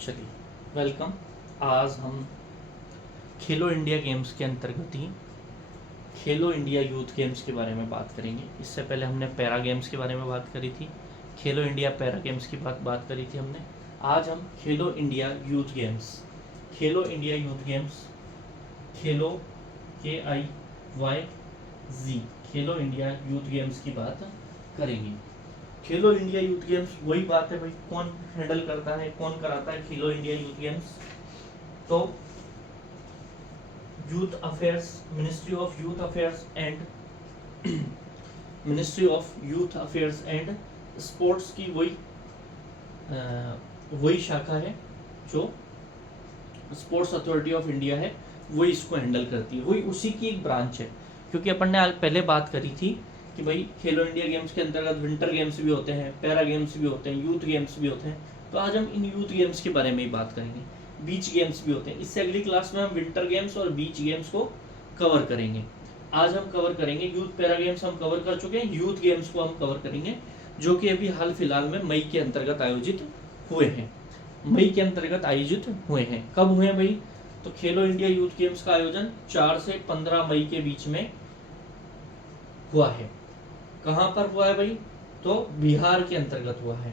चलिए, वेलकम। आज हम खेलो इंडिया गेम्स के अंतर्गत ही खेलो इंडिया यूथ गेम्स के बारे में बात करेंगे। इससे पहले हमने पैरा गेम्स के बारे में बात करी थी, खेलो इंडिया पैरा गेम्स की बात करी थी हमने। आज हम खेलो इंडिया यूथ गेम्स, खेलो इंडिया यूथ गेम्स, खेलो KIYZ, खेलो इंडिया यूथ गेम्स की बात करेंगे। खेलो इंडिया यूथ गेम्स वही बात है भाई, कौन हैंडल करता है, कौन कराता है खेलो इंडिया यूथ गेम्स? तो youth affairs, ministry of youth affairs and sports की वही शाखा है जो स्पोर्ट्स अथॉरिटी ऑफ इंडिया है, वही इसको हैंडल करती है, वही उसी की एक ब्रांच है। क्योंकि अपन ने पहले बात करी थी कि भाई खेलो इंडिया गेम्स के अंतर्गत विंटर गेम्स भी होते हैं, पैरा गेम्स भी होते हैं, यूथ गेम्स भी होते हैं। तो आज हम इन यूथ गेम्स के बारे में ही बात करेंगे। बीच गेम्स भी होते हैं। इससे अगली क्लास में हम विंटर गेम्स और बीच गेम्स को कवर करेंगे। आज हम कवर करेंगे यूथ पैरा गेम्स, हम कवर कर चुके हैं, यूथ गेम्स को हम कवर करेंगे, जो कि अभी हाल फिलहाल में मई के अंतर्गत आयोजित हुए हैं। मई के अंतर्गत आयोजित हुए हैं। कब हुए हैं भाई? तो खेलो इंडिया यूथ गेम्स का आयोजन 4 से 15 मई के बीच में हुआ है। कहाँ पर हुआ है भाई? तो बिहार के अंतर्गत हुआ है।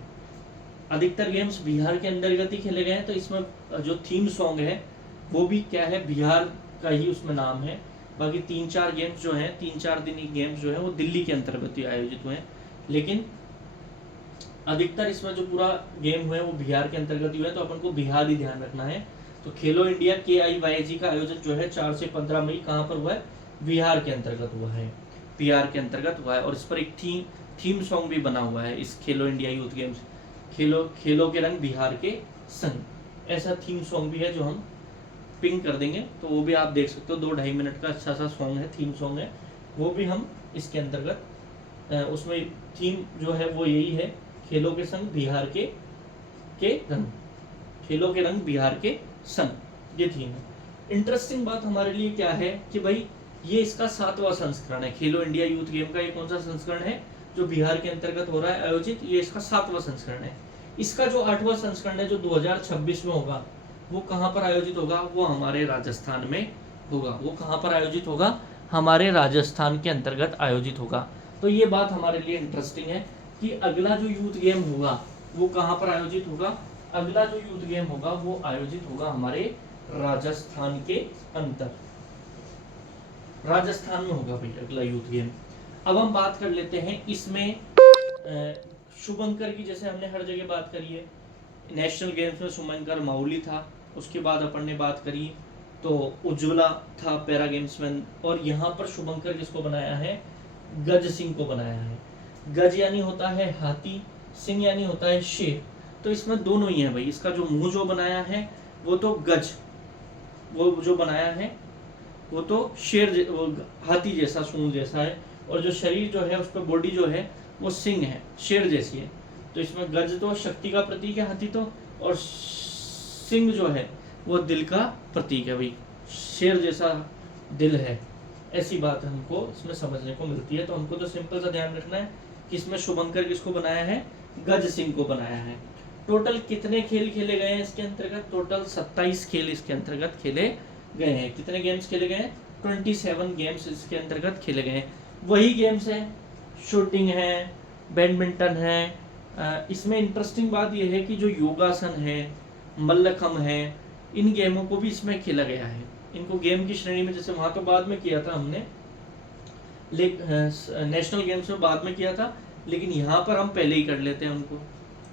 अधिकतर गेम्स बिहार के अंतर्गत ही खेले गए हैं। तो इसमें जो थीम सॉन्ग है वो भी क्या है, बिहार का ही उसमें नाम है। बाकी 3-4 गेम्स जो हैं, 3-4 दिन गेम्स जो है वो दिल्ली के अंतर्गत ही आयोजित हुए हैं। लेकिन अधिकतर इसमें जो पूरा गेम हुए वो बिहार के अंतर्गत ही हुए, तो अपन को बिहार ही ध्यान रखना है। तो खेलो इंडिया KIYZ का आयोजन जो है 4 से 15 मई कहाँ पर हुआ है? बिहार के अंतर्गत हुआ है, बिहार के अंतर्गत हुआ है। और इस पर एक थीम सॉन्ग भी बना हुआ है इस खेलो इंडिया यूथ गेम्स, खेलो के रंग बिहार के संग, ऐसा थीम सॉन्ग भी है जो हम पिंग कर देंगे। तो वो भी आप देख सकते हो, 2-2.5 मिनट का अच्छा सा सॉन्ग है, थीम सॉन्ग है, वो भी हम इसके अंतर्गत उसमें थीम जो है वो यही है, खेलों के संग बिहार के रंग, खेलों के रंग बिहार के संग, ये थीम है। इंटरेस्टिंग बात हमारे लिए क्या है कि भाई ये इसका 7वां संस्करण है। खेलो इंडिया यूथ गेम का ये कौन सा संस्करण है जो बिहार के अंतर्गत हो रहा है आयोजित? ये इसका 7वां संस्करण है। इसका जो 8वां संस्करण है जो 2026 में होगा, वो कहाँ पर आयोजित होगा? वो हमारे राजस्थान में होगा। वो कहाँ पर आयोजित होगा? हमारे राजस्थान के अंतर्गत आयोजित होगा। तो ये बात हमारे लिए इंटरेस्टिंग है कि अगला जो यूथ गेम होगा वो कहाँ पर आयोजित होगा? अगला जो यूथ गेम होगा वो आयोजित होगा हमारे राजस्थान के अंतर, राजस्थान में होगा भाई अगला यूथ गेम। अब हम बात कर लेते हैं इसमें शुभंकर की, जैसे हमने हर जगह बात करी है। नेशनल गेम्स में शुभंकर माउली था, उसके बाद अपन ने बात करी तो उज्ज्वला था पैरा गेम्स में, और यहाँ पर शुभंकर किसको बनाया है? गज सिंह को बनाया है। गज यानी होता है हाथी, सिंह यानी होता है शेर। तो इसमें दोनों ही है भाई। इसका जो मुंह जो बनाया है वो तो गज, वो जो बनाया है वो तो शेर, वो हाथी जैसा, सूंड जैसा है, और जो शरीर जो है उस पर बॉडी जो है वो सिंह है, शेर जैसी है। तो इसमें गज तो शक्ति का प्रतीक है हाथी तो, और सिंह जो है वो दिल का प्रतीक है भाई, शेर जैसा दिल है। ऐसी बात हमको इसमें समझने को मिलती है। तो हमको तो सिंपल सा ध्यान रखना है कि इसमें शुभंकर किसको बनाया है? गज सिंह को बनाया है। टोटल कितने खेल खेले गए हैं इसके अंतर्गत? टोटल 27 खेल इसके अंतर्गत खेले गए हैं। कितने गेम्स खेले गए हैं? 27 गेम्स इसके अंतर्गत खेले गए हैं। वही गेम्स हैं, शूटिंग है, बैडमिंटन है। इसमें इंटरेस्टिंग बात यह है कि जो योगासन है, मल्लखम है, इन गेमों को भी इसमें खेला गया है। इनको गेम की श्रेणी में, जैसे वहाँ तो बाद में किया था हमने, नेशनल गेम्स में बाद में किया था, लेकिन यहाँ पर हम पहले ही कर लेते हैं उनको।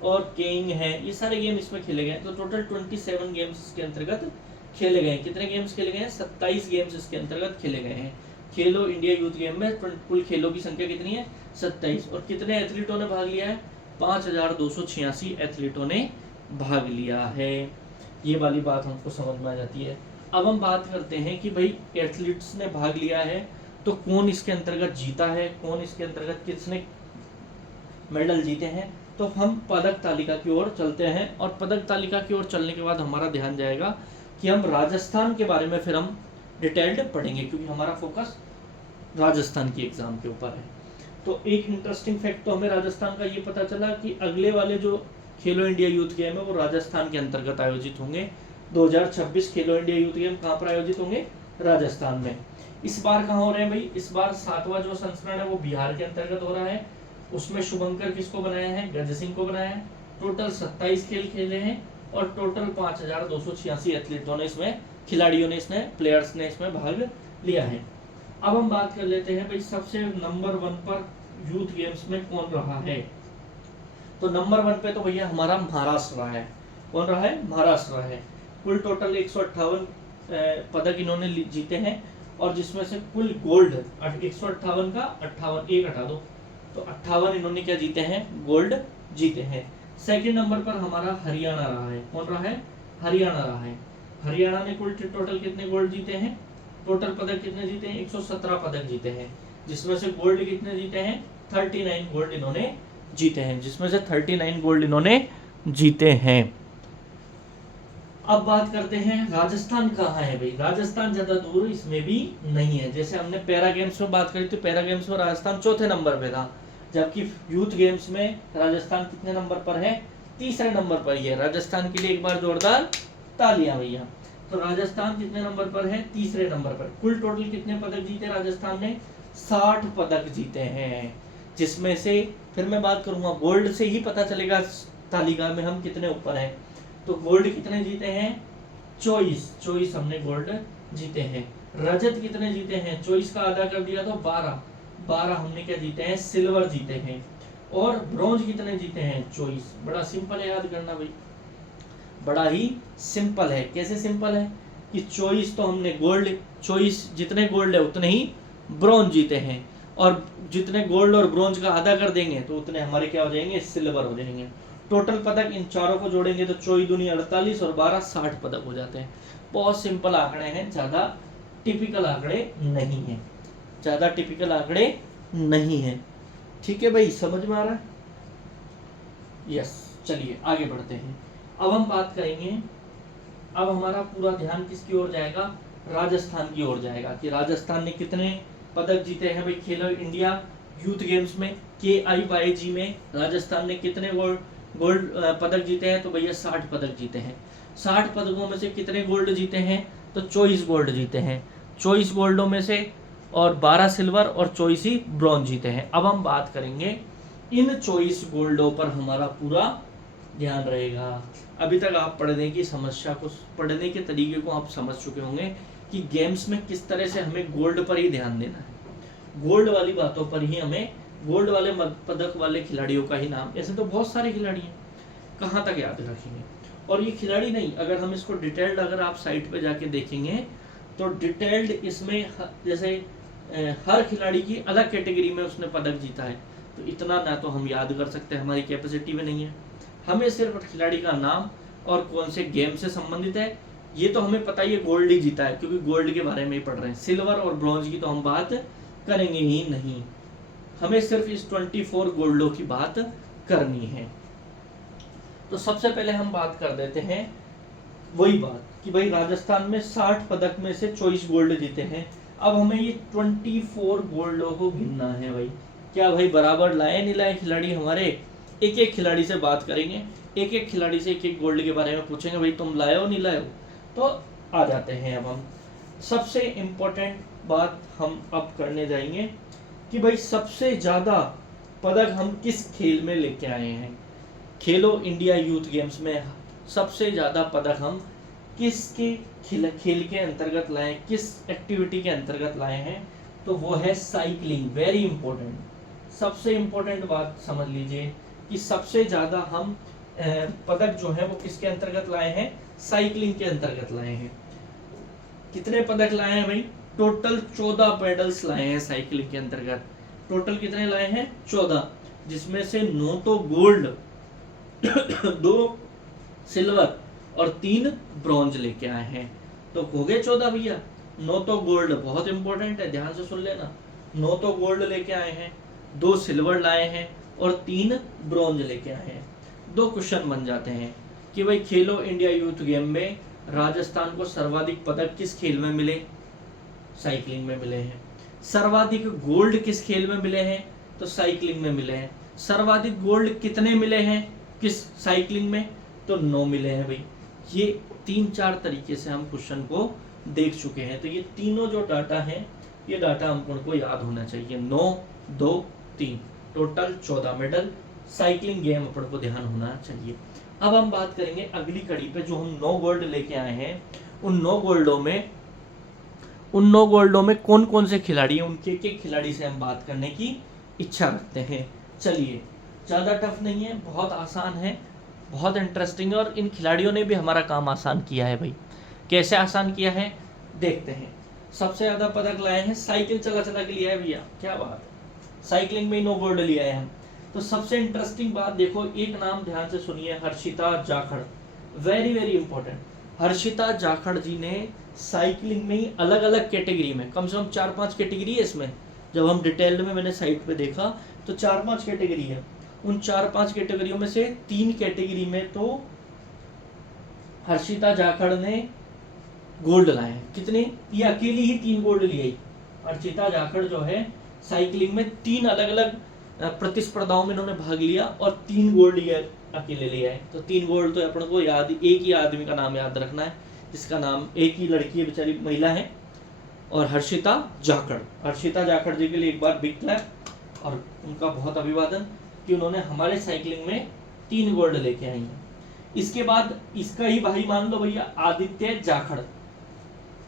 और केइंग है, ये सारे गेम इसमें खेले गए। तो टोटल 27 गेम्स इसके अंतर्गत खेले गए। कितने गेम्स खेले गए हैं? 27 गेम्स इसके अंतर्गत खेले गए हैं। खेलो इंडिया यूथ गेम में कुल खेलों की संख्या कितनी है? 27। और कितने एथलीटों ने भाग लिया है? 5286 एथलीटों ने भाग लिया है। ये वाली बात हमको समझ में आ जाती है। अब हम बात करते हैं कि भाई एथलीट्स ने भाग लिया है तो कौन इसके अंतर्गत जीता है, कौन इसके अंतर्गत किसने मेडल जीते हैं। तो हम पदक तालिका की ओर चलते हैं, और पदक तालिका की ओर चलने के बाद हमारा ध्यान जाएगा कि हम राजस्थान के बारे में फिर हम डिटेल्ड पढ़ेंगे, क्योंकि हमारा फोकस राजस्थान की एग्जाम के ऊपर है। तो एक इंटरेस्टिंग फैक्ट तो हमें राजस्थान का ये पता चला कि अगले वाले जो खेलो इंडिया यूथ गेम है वो राजस्थान के अंतर्गत आयोजित होंगे। 2026 खेलो इंडिया यूथ गेम कहाँ पर आयोजित होंगे? राजस्थान में। इस बार कहाँ हो रहे हैं भाई? इस बार 7वां जो संस्करण है वो बिहार के अंतर्गत हो रहा है। उसमें शुभंकर किसको बनाया है? गज सिंह को बनाया है। टोटल 27 खेल खेले हैं और टोटल 5286 एथलीटों ने इसमें, खिलाड़ियों ने इसमें, प्लेयर्स ने इसमें भाग लिया है। अब हम बात कर लेते हैं भाई सबसे नंबर 1 पर यूथ गेम्स में कौन रहा है। तो नंबर 1 पे तो भैया हमारा महाराष्ट्र रहा है। कौन रहा है? महाराष्ट्र रहा है। कुल टोटल 158 पदक इन्होंने जीते हैं और जिसमें से कुल गोल्ड 158 का 58 एक हटा दो तो 58 इन्होंने क्या जीते हैं? गोल्ड जीते हैं। सेकंड नंबर पर हमारा हरियाणा रहा है। कौन रहा है? हरियाणा रहा है। हरियाणा ने कुल टोटल कितने गोल्ड जीते हैं? टोटल पदक कितने जीते हैं? 117 पदक जीते हैं, जिसमें से गोल्ड कितने जीते हैं? 39 गोल्ड इन्होंने जीते हैं, जिसमें से 39 गोल्ड इन्होंने जीते हैं। अब बात करते हैं राजस्थान कहाँ है भाई? राजस्थान ज्यादा दूर इसमें भी नहीं है। जैसे हमने पैरा गेम्स में बात करी तो पैरा गेम्स में राजस्थान चौथे नंबर पे था, जबकि यूथ गेम्स में राजस्थान कितने नंबर पर है? तीसरे नंबर पर ही है। राजस्थान के लिए एक बार जोरदार तालियां भैया। तो राजस्थान कितने नंबर पर है? तीसरे नंबर पर। कुल टोटल कितने पदक जीते राजस्थान ने? 60 पदक जीते हैं, जिसमें से फिर मैं बात करूंगा गोल्ड से ही पता चलेगा तालिका में हम कितने ऊपर हैं। तो गोल्ड कितने जीते हैं? 24 हमने गोल्ड जीते हैं। रजत कितने जीते हैं? 24 का आधा कर दिया तो 12 हमने क्या जीते हैं? सिल्वर जीते हैं। और ब्रॉन्ज कितने जीते हैं? 24। बड़ा सिंपल है याद करना भाई, बड़ा ही सिंपल है। कैसे सिंपल है कि 24 तो हमने गोल्ड, 24 जितने गोल्ड है उतने ही ब्रॉन्ज जीते हैं, और जितने गोल्ड और ब्रॉन्ज का आधा कर देंगे तो उतने हमारे क्या हो जाएंगे? सिल्वर हो जाएंगे। टोटल पदक इन चारों को जोड़ेंगे तो 24 दूनी 48 और 12 60 पदक हो जाते हैं। बहुत सिंपल आंकड़े हैं, ज्यादा टिपिकल आंकड़े नहीं है, ज्यादा टिपिकल आंकड़े नहीं है। ठीक है भाई, समझ में आ रहा है? यस, चलिए आगे बढ़ते हैं। अब हम बात करेंगे, अब हमारा पूरा ध्यान किसकी ओर जाएगा? राजस्थान की ओर जाएगा कि राजस्थान ने कितने पदक जीते हैं भाई खेलो इंडिया यूथ गेम्स में। KIYG में राजस्थान ने कितने गोल्ड पदक जीते हैं? तो भैया 60 पदक जीते हैं। 60 पदकों में से कितने गोल्ड जीते हैं? तो 24 गोल्ड जीते हैं। 24 गोल्डों में से और 12 सिल्वर और 24 ही ब्रॉन्ज जीते हैं। अब हम बात करेंगे इन 24 गोल्डों पर हमारा पूरा ध्यान रहेगा। अभी तक आप पढ़ने की समस्या को, पढ़ने के तरीके को आप समझ चुके होंगे कि गेम्स में किस तरह से हमें गोल्ड पर ही ध्यान देना है, गोल्ड वाली बातों पर ही हमें, गोल्ड वाले पदक वाले खिलाड़ियों का ही नाम, ऐसे तो बहुत सारे खिलाड़ी हैं, कहाँ तक याद रखेंगे। और ये खिलाड़ी नहीं, अगर हम इसको डिटेल्ड अगर आप साइट पे जाके देखेंगे तो डिटेल्ड इसमें जैसे हर खिलाड़ी की अलग कैटेगरी में उसने पदक जीता है, तो इतना ना तो हम याद कर सकते हैं, हमारी कैपेसिटी में नहीं है। हमें सिर्फ खिलाड़ी का नाम और कौन से गेम से संबंधित है ये तो हमें पता ही है, गोल्ड ही जीता है क्योंकि गोल्ड के बारे में ही पढ़ रहे हैं। सिल्वर और ब्रॉन्ज की तो हम बात करेंगे ही नहीं, हमें सिर्फ इस 24 गोल्डों की बात करनी है। तो सबसे पहले हम बात कर देते हैं वही बात कि भाई राजस्थान में 60 पदक में से 24 गोल्ड जीते हैं। अब हमें ये 24 गोल्डों को गिनना है भाई, क्या भाई बराबर लाए नहीं लाए खिलाड़ी हमारे। एक एक खिलाड़ी से बात करेंगे, एक एक खिलाड़ी से एक एक गोल्ड के बारे में पूछेंगे, भाई तुम लाए हो नहीं लाए हो। तो आ जाते हैं अब हम सबसे इम्पोर्टेंट बात हम अब करने जाएंगे कि भाई सबसे ज़्यादा पदक हम किस खेल में लेके आए हैं। खेलो इंडिया यूथ गेम्स में सबसे ज़्यादा पदक हम किसके खेल के अंतर्गत लाए, किस एक्टिविटी के अंतर्गत लाए हैं, तो वो है साइकिलिंग। वेरी इंपॉर्टेंट, सबसे इम्पोर्टेंट बात समझ लीजिए कि सबसे ज़्यादा हम पदक जो है वो किसके अंतर्गत लाए हैं, साइकिलिंग के अंतर्गत लाए हैं। कितने पदक लाए हैं भाई, टोटल 14 मेडल्स लाए हैं साइकिलिंग के अंतर्गत। टोटल कितने लाए हैं, 14, जिसमें से 9 तो गोल्ड 2 सिल्वर और 3 ब्रॉन्ज लेके आए हैं, तो हो गए 14 भैया। 9 तो गोल्ड, बहुत इंपॉर्टेंट है, ध्यान से सुन लेना, 9 तो गोल्ड लेके आए हैं, 2 सिल्वर लाए हैं और 3 ब्रॉन्ज लेके आए हैं। 2 क्वेश्चन बन जाते हैं कि भाई खेलो इंडिया यूथ गेम में राजस्थान को सर्वाधिक पदक किस खेल में मिले, साइकिलिंग में मिले हैं। सर्वाधिक गोल्ड किस खेल में मिले हैं, तो साइकिलिंग में मिले हैं। सर्वाधिक गोल्ड कितने मिले हैं, किस साइकिलिंग में, तो 9 मिले हैं भाई। ये 3-4 तरीके से हम क्वेश्चन को देख चुके हैं। तो ये तीनों जो डाटा हैं, ये डाटा हमको याद होना चाहिए। 9, 2, 3, टोटल 14 मेडल। साइकिलिंग गेम अपन को ध्यान होना चाहिए। अब हम बात करेंगे अगली कड़ी पे, जो हम 9 गोल्ड लेके आए हैं, उन 9 गोल्डों में कौन कौन से खिलाड़ी हैं, उनके एक खिलाड़ी से हम बात करने की इच्छा रखते हैं। चलिए, ज़्यादा टफ नहीं है, बहुत आसान है, बहुत इंटरेस्टिंग है, और इन खिलाड़ियों ने भी हमारा काम आसान किया है भाई। कैसे आसान किया है देखते हैं। सबसे ज़्यादा पदक लाए हैं, साइकिल चला के लिया है भैया, क्या बात है, साइकिलिंग में ही 9 गोल्ड लिया है हम। तो सबसे इंटरेस्टिंग बात देखो, एक नाम ध्यान से सुनिए, Harshita Jakhar, very very important. Harshita Jakhar ji ने साइकिलिंग में ही अलग अलग कैटेगरी में, कम से कम 4-5 कैटेगरी है इसमें, जब हम डिटेल में मैंने साइट पे देखा तो 4-5 कैटेगरी है। उन 4-5 कैटेगरियों में से 3 कैटेगरी में तो हर्षिता जाखड़ ने गोल्ड लाए हैं। कितने? ये अकेली ही 3 गोल्ड लिए। हर्षिता जाखड़ जो है साइकिलिंग में 3 अलग अलग प्रतिस्पर्धाओं में इन्होंने भाग लिया और 3 गोल्ड ये अकेले लिया है। तो 3 गोल्ड तो अपन को याद, एक ही आदमी का नाम याद रखना है, जिसका नाम, एक ही लड़की है, बेचारी महिला है, और हर्षिता जाखड़। हर्षिता जाखड़ जी के लिए एक बार बिग क्लैप और उनका बहुत अभिवादन कि उन्होंने हमारे साइकिलिंग में 3 गोल्ड लेके आई हैं। इसके बाद इसका ही भाई मान लो भैया, आदित्य जाखड़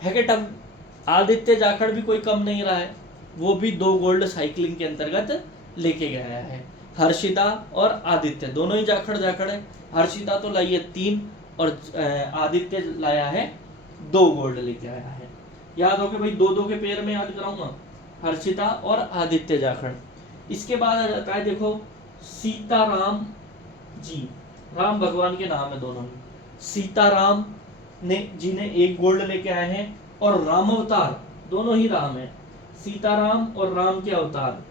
है कि टफ। आदित्य जाखड़ भी कोई कम नहीं रहा है, वो भी 2 गोल्ड साइकिलिंग के अंतर्गत लेके गया है। हर्षिता और आदित्य दोनों ही जाखड़ है। हर्षिता तो लाई है 3 और आदित्य लाया है 2 गोल्ड लेके आया है। याद हो कि भाई 2-2 के पेयर में याद कराऊंगा, हर्षिता और आदित्य जाखड़। इसके बाद आ जाता है देखो सीताराम जी, राम भगवान के नाम है दोनों ही। सीताराम जी ने 1 गोल्ड लेके आए हैं, और राम अवतार, दोनों ही राम है, सीताराम और राम के अवतार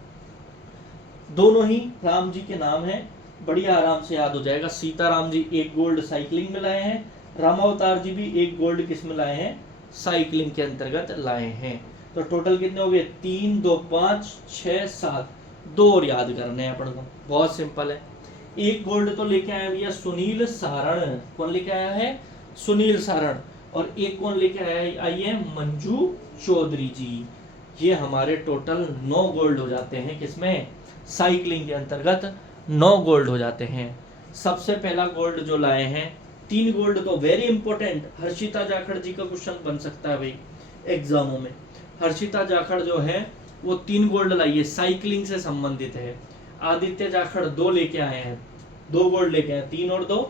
दोनों ही राम जी के नाम है, बढ़िया आराम से याद हो जाएगा। सीताराम जी 1 गोल्ड साइकिलिंग में लाए हैं, राम अवतार जी भी 1 गोल्ड किस में लाए हैं, साइकिलिंग के अंतर्गत लाए हैं। तो टोटल कितने हो गए? 3, 2, 5, 6, 7, 2 और याद करने हैं अपन को, बहुत सिंपल है। 1 गोल्ड तो लेके आया भैया सुनील सारण। कौन लेके आया है? सुनील सारण। और 1 कौन लेके आया आई है? मंजू चौधरी जी। ये हमारे टोटल 9 गोल्ड हो जाते हैं, किसमें? साइकिलिंग के अंतर्गत 9 गोल्ड हो जाते हैं। सबसे पहला गोल्ड जो लाए हैं, 3 गोल्ड तो वेरी इंपॉर्टेंट, हर्षिता जाखड़ जी का क्वेश्चन बन सकता है भाई एग्जामों में। हर्षिता जाखड़ जो है वो 3 गोल्ड लाई है, साइकिलिंग से संबंधित है। आदित्य जाखड़ 2 लेके आए हैं, 2 गोल्ड लेके आए, 3 और 2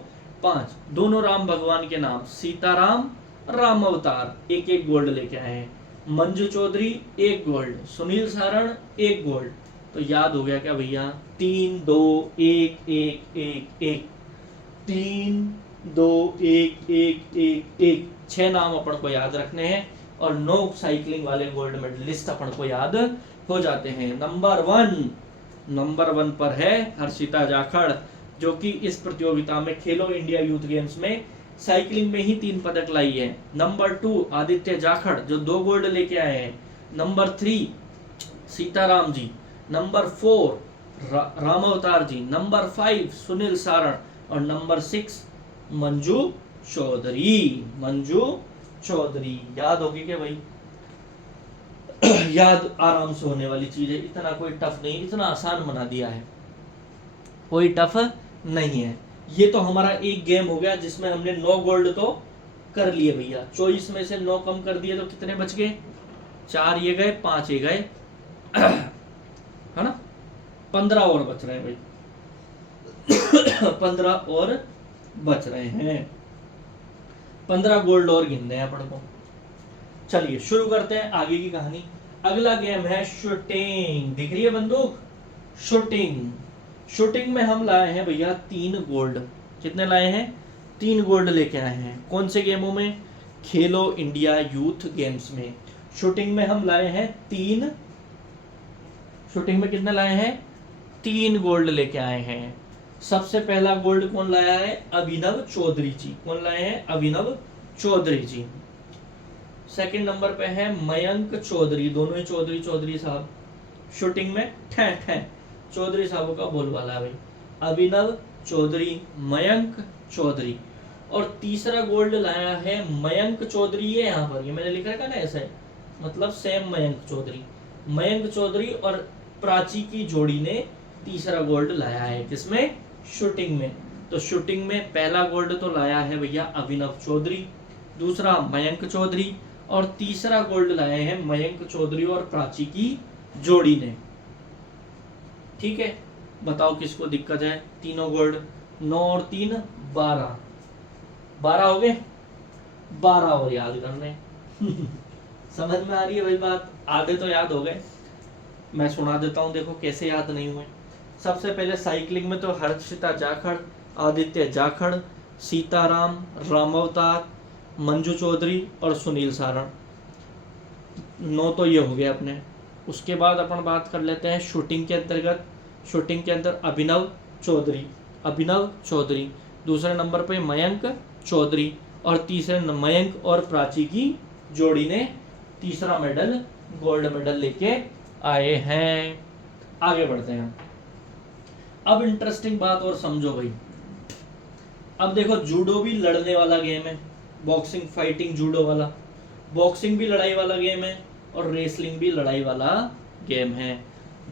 5, दोनों राम भगवान के नाम, सीताराम, राम अवतार, 1-1 गोल्ड लेके आए हैं। Manju Chaudhary 1 gold, Sunil Saran 1 gold. तो याद हो गया क्या भैया? 3, 2, 1, 1, 1, 1, 3, 2, 1, 1, 1, 1, 6 नाम अपन को याद रखने हैं, और 9 साइकिलिंग वाले गोल्ड मेडलिस्ट अपन को याद हो जाते हैं। नंबर 1 पर है हर्षिता जाखड़, जो कि इस प्रतियोगिता में खेलो इंडिया यूथ गेम्स में साइकिलिंग में ही 3 पदक लाई है। नंबर 2 आदित्य जाखड़, जो 2 गोल्ड लेके आए हैं। नंबर 3 सीताराम जी। नंबर 4 राम अवतार जी। नंबर 5 सुनील सारण, और नंबर 6 मंजू चौधरी। याद होगी क्या भाई? याद आराम से होने वाली चीज है, इतना कोई टफ नहीं, इतना आसान बना दिया है, कोई टफ नहीं है। ये तो हमारा एक गेम हो गया जिसमें हमने 9 गोल्ड तो कर लिए भैया। 24 में से 9 कम कर दिए तो कितने बच गए? 4 ये गए, 5 ये गए, है ना? 15 और बच रहे हैं भाई। 15 और बच रहे हैं, 15 गोल्ड और गिनने हैं अपन को। चलिए शुरू करते हैं आगे की कहानी। अगला गेम है शूटिंग। दिख रही है बंदूक? शूटिंग में हम लाए हैं भैया 3 गोल्ड। कितने लाए हैं? 3 गोल्ड लेके आए हैं। कौन से गेमों में? खेलो इंडिया यूथ गेम्स में। शूटिंग में हम लाए हैं 3। शूटिंग में कितने लाए हैं? 3 गोल्ड लेके आए हैं। सबसे पहला गोल्ड कौन लाया है? अभिनव चौधरी जी। कौन लाए हैं? अभिनव चौधरी जी। सेकंड नंबर पे है मयंक चौधरी, दोनों ही चौधरी साहब। शूटिंग में ठे चौधरी साहब का बोलबाला है भाई। अभिनव चौधरी, मयंक चौधरी। और तीसरा गोल्ड लाया है मयंक चौधरी, ये यहाँ पर ये मैंने लिख रखा ना ऐसा है, मतलब सेम मयंक चौधरी। मयंक चौधरी और प्राची की जोड़ी ने तीसरा गोल्ड लाया है, किसमें? शूटिंग में। तो शूटिंग में पहला गोल्ड तो लाया है भैया अभिनव चौधरी, दूसरा मयंक चौधरी, और तीसरा गोल्ड लाए हैं मयंक चौधरी और प्राची की जोड़ी ने। ठीक है, बताओ किसको दिक्कत है? तीनों गोल्ड, 9 और 3 12, 12 हो गए, 12 और याद करने समझ में आ रही है भाई बात? आधे तो याद हो गए, मैं सुना देता हूँ, देखो कैसे याद नहीं हुए। सबसे पहले साइकिलिंग में तो हर्षिता जाखड़, आदित्य जाखड़, सीताराम, रामावतार, मंजू चौधरी और सुनील सारण। 9 तो ये हो गए अपने। उसके बाद अपन बात कर लेते हैं शूटिंग के अंतर्गत। शूटिंग के अंदर अभिनव चौधरी, अभिनव चौधरी, दूसरे नंबर पे मयंक चौधरी, और तीसरे मयंक और प्राची की जोड़ी ने तीसरा मेडल, गोल्ड मेडल लेके आए हैं। आगे बढ़ते हैं। अब इंटरेस्टिंग बात और समझो भाई। अब देखो, जूडो भी लड़ने वाला गेम है, बॉक्सिंग फाइटिंग जूडो वाला। बॉक्सिंग भी लड़ाई वाला गेम है और रेसलिंग भी लड़ाई वाला गेम है।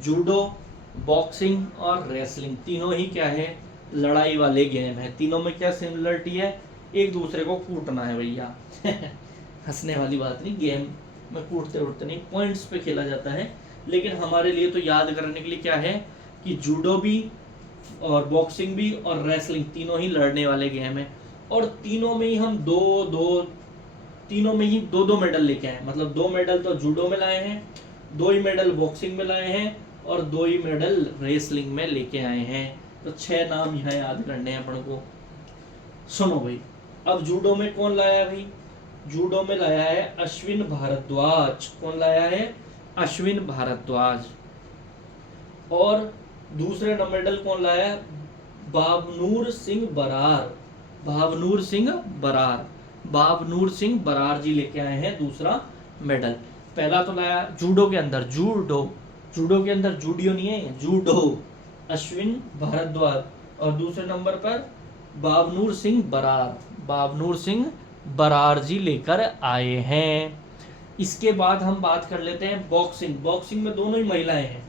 जूडो, बॉक्सिंग और रेसलिंग तीनों ही क्या है? लड़ाई वाले गेम है। तीनों में क्या सिमिलरिटी है? एक दूसरे को कूटना है भैया हंसने वाली बात नहीं, गेम में कूटते उठते नहीं, पॉइंट्स पे खेला जाता है। लेकिन हमारे लिए तो याद करने के लिए क्या है कि जूडो भी और बॉक्सिंग भी और रेसलिंग तीनों ही लड़ने वाले गेम है, और तीनों में ही हम तीनों में ही 2-2 मेडल लेके आए। मतलब 2 मेडल तो जूडो में लाए हैं, 2 ही मेडल बॉक्सिंग में लाए हैं, और 2 ही मेडल रेसलिंग में लेके आए हैं। तो 6 नाम यहाँ याद करने हैं अपन को। सुनो भाई, अब जूडो में कौन लाया है भाई? जूडो में लाया है अश्विन भारद्वाज। कौन लाया है? अश्विन भारद्वाज। और दूसरे मेडल कौन लाया है? भावनूर सिंह बरार। भावनूर सिंह बरार, भावनूर सिंह बरार जी लेके आए हैं दूसरा मेडल। पहला तो लाया जूडो के अंदर, जूडो के अंदर जूडियो नहीं है, जूडो, अश्विन भारद्वाज, और दूसरे नंबर पर भावनूर सिंह बरार, भावनूर सिंह बरार जी लेकर आए हैं। इसके बाद हम बात कर लेते हैं बॉक्सिंग। बॉक्सिंग में दोनों ही महिलाएं हैं,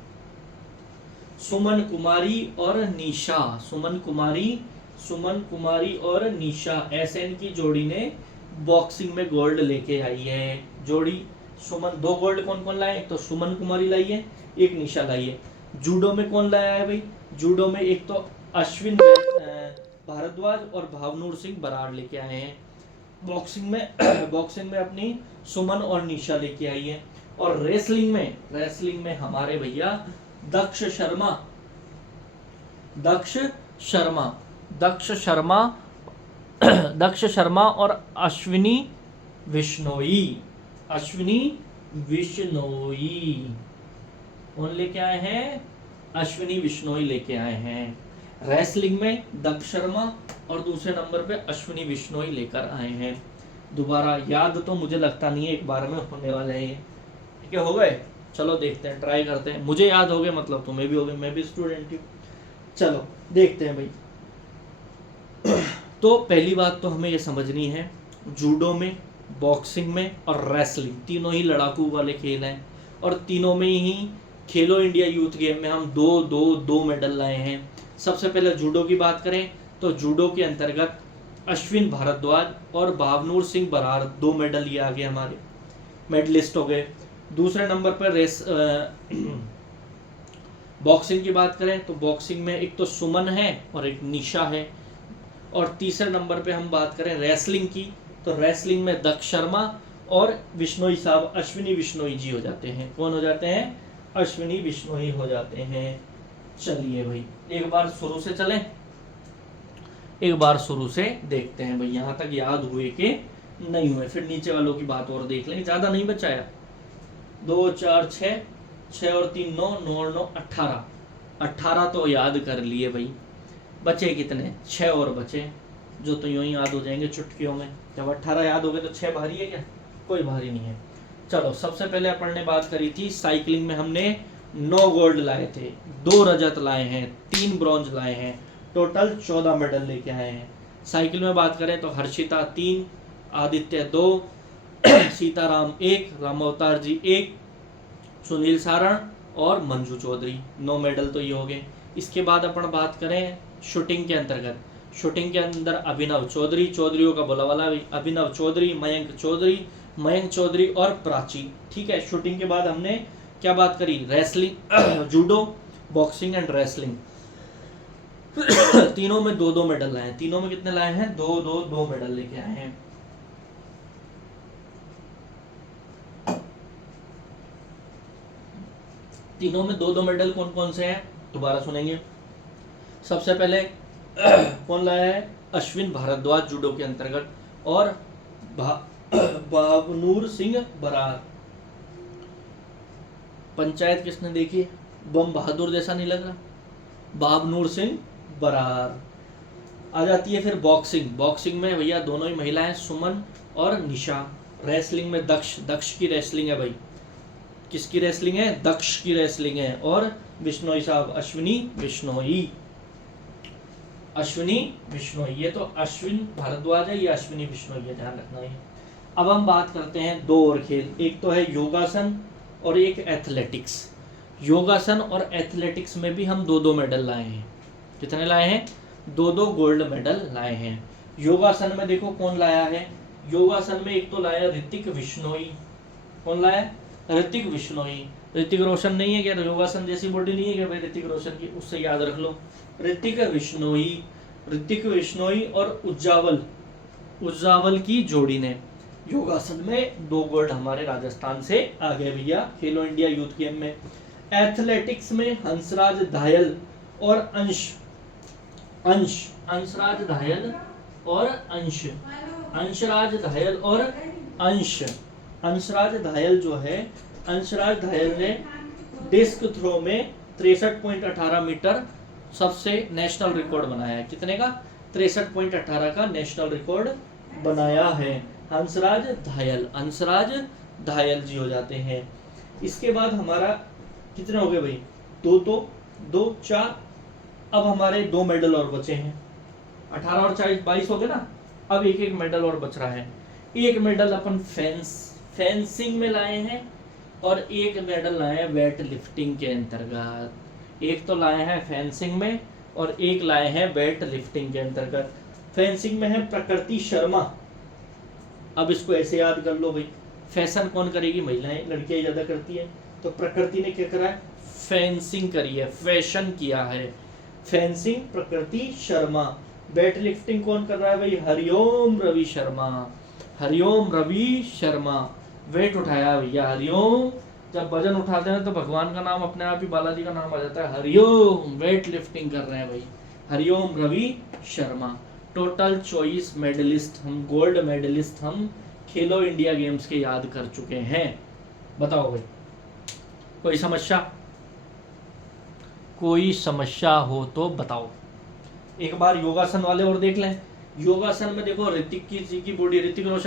सुमन कुमारी और निशा। सुमन कुमारी और निशा, एसएन की जोड़ी ने बॉक्सिंग में गोल्ड लेके आई है। जोड़ी सुमन, 2 गोल्ड कौन कौन लाए? तो सुमन कुमारी लाई है, एक निशा लाई है। जूडो में कौन लाया है भाई? जूडो में एक तो अश्विन भारद्वाज और भावनूर सिंह बरार लेके आए हैं। बॉक्सिंग में अपनी सुमन और निशा लेके आई है। और रेसलिंग में हमारे भैया दक्ष शर्मा और अश्विनी विश्नोई कौन लेके आए हैं? अश्विनी विश्नोई लेके आए हैं। रेसलिंग में दक्ष शर्मा और दूसरे नंबर पे अश्विनी विश्नोई लेकर आए हैं। दोबारा याद तो मुझे लगता नहीं है एक बार में होने वाले हैं। ठीक है, हो गए? चलो देखते हैं, ट्राई करते हैं। मुझे याद हो गए, मतलब तुम्हें भी हो गए, मैं भी स्टूडेंट हूँ। चलो देखते हैं भाई। तो पहली बात तो हमें ये समझनी है, जूडो में, बॉक्सिंग में और रेसलिंग तीनों ही लड़ाकू वाले खेल हैं, और तीनों में ही खेलो इंडिया यूथ गेम में हम 2 मेडल लाए हैं। सबसे पहले जूडो की बात करें तो जूडो के अंतर्गत अश्विन भारद्वाज और भावनूर सिंह बरार 2 मेडल ये आगे हमारे मेडलिस्ट हो गए। दूसरे नंबर पर बॉक्सिंग की बात करें तो बॉक्सिंग में एक तो सुमन है और एक निशा है। और तीसरे नंबर पे हम बात करें रेसलिंग की तो रेसलिंग में दक्ष शर्मा और विश्नोई साहब, अश्विनी विश्नोई जी हो जाते हैं। कौन हो जाते हैं? अश्विनी विश्नोई हो जाते हैं। चलिए भाई, एक बार शुरू से चलें, एक बार शुरू से देखते हैं भाई यहाँ तक याद हुए कि नहीं हुए, फिर नीचे वालों की बात और देख लेंगे। ज़्यादा नहीं बचाया, 2 4 6, 6 और 3 9, 9 और 9 18 तो याद कर लिए भाई। बचे कितने? 6 और बचे, जो तो यूं ही याद हो जाएंगे चुटकियों में। जब 18 याद हो गए तो 6 भारी है क्या? कोई भारी नहीं है। चलो, सबसे पहले अपन ने बात करी थी साइकिलिंग में हमने 9 गोल्ड लाए थे, 2 रजत लाए हैं, 3 ब्रॉन्ज लाए हैं, टोटल 14 मेडल लेके आए हैं। साइकिल में बात करें तो हर्षिता 3, आदित्य 2, सीताराम 1, रामावतार जी 1, सुनील सारण और मंजू चौधरी, 9 मेडल तो ये हो गए। इसके बाद अपन बात करें शूटिंग के अंतर्गत, शूटिंग के अंदर अभिनव चौधरी, चौधरीयों का बोला वाला अभिनव चौधरी, मयंक चौधरी और प्राची। ठीक है, शूटिंग के बाद हमने क्या बात करी, wrestling, judo, boxing and wrestling, तीनों में 2-2 मेडल लाए हैं। तीनों में कितने लाए हैं, 2 मेडल लेके आए हैं। तीनों में 2-2 मेडल कौन कौन से हैं, दोबारा सुनेंगे। सबसे पहले कौन लाया है, अश्विन भारद्वाज जूडो के अंतर्गत, और भावनूर सिंह बरार। पंचायत किसने देखी, बम बहादुर जैसा नहीं लग रहा, भावनूर सिंह बरार। आ जाती है फिर बॉक्सिंग, बॉक्सिंग में भैया दोनों ही महिलाएं, सुमन और निशा। रेसलिंग में दक्ष की रेसलिंग है भाई, किसकी रेसलिंग है, दक्ष की रेसलिंग है। और बिश्नोई साहब अश्विनी बिश्नोई, ये तो अश्विन भारद्वाज है, ये अश्विनी बिश्नोई है, ध्यान रखना है। अब हम बात करते हैं 2 और खेल, एक तो है योगासन और एक एथलेटिक्स। योगासन और एथलेटिक्स में भी हम 2-2 मेडल लाए हैं। कितने लाए हैं, 2-2 गोल्ड मेडल लाए हैं। योगासन में देखो कौन लाया है, योगासन में एक तो लाया ऋतिक विश्नोई। कौन लाया, ऋतिक विश्नोई। ऋतिक रोशन नहीं है क्या, योगासन जैसी बॉडी नहीं है क्या भाई ऋतिक रोशन की, उससे याद रख लो। ऋतिक विश्नोई और उज्जावल की जोड़ी ने योगासन में 2 गोल्ड हमारे राजस्थान से आ गए भैया खेलो इंडिया यूथ गेम में। एथलेटिक्स में हंसराज धायल और अंशराज धायल और अंशराज धायल जो है, अंशराज धायल ने डिस्क थ्रो में 63.18 मीटर सबसे नेशनल रिकॉर्ड बनाया है। कितने का, 63.18 का नेशनल रिकॉर्ड बनाया है। अंशराज धायल जी हो जाते हैं। इसके बाद हमारा कितने हो गए भाई, 2 4। अब हमारे 2 मेडल और बचे हैं, 18 और 22 हो गए ना। अब एक मेडल और बच रहा है। एक मेडल अपन फेंसिंग में लाए हैं और एक मेडल लाए हैं वेट लिफ्टिंग के अंतर्गत। एक तो लाए हैं फेंसिंग में और एक लाए हैं वेट लिफ्टिंग के अंतर्गत। फेंसिंग में है प्रकृति शर्मा। अब इसको ऐसे याद कर लो भाई, फैशन कौन करेगी, महिलाएं, लड़कियां ज्यादा करती है, तो प्रकृति ने क्या करा है, फेंसिंग करी है, फैशन किया है, फेंसिंग प्रकृति शर्मा। वेट लिफ्टिंग कौन कर रहा है भाई, हरिओम रवि शर्मा। वेट उठाया भैया, हरिओम। जब वजन उठाते हैं तो भगवान का नाम अपने आप ही, बालाजी का नाम आ जाता है, हरिओम। वेट लिफ्टिंग कर रहे हैं भाई हरिओम रवि शर्मा। टोटल 24 मेडलिस्ट हम, गोल्ड मेडलिस्ट हम खेलो इंडिया गेम्स के याद कर चुके हैं। बताओ भाई, कोई समस्या हो तो बताओ। एक बार योगासन वाले और देख लें। योगासन में देखो ऋतिक की बॉडी, ऋतिक रोशन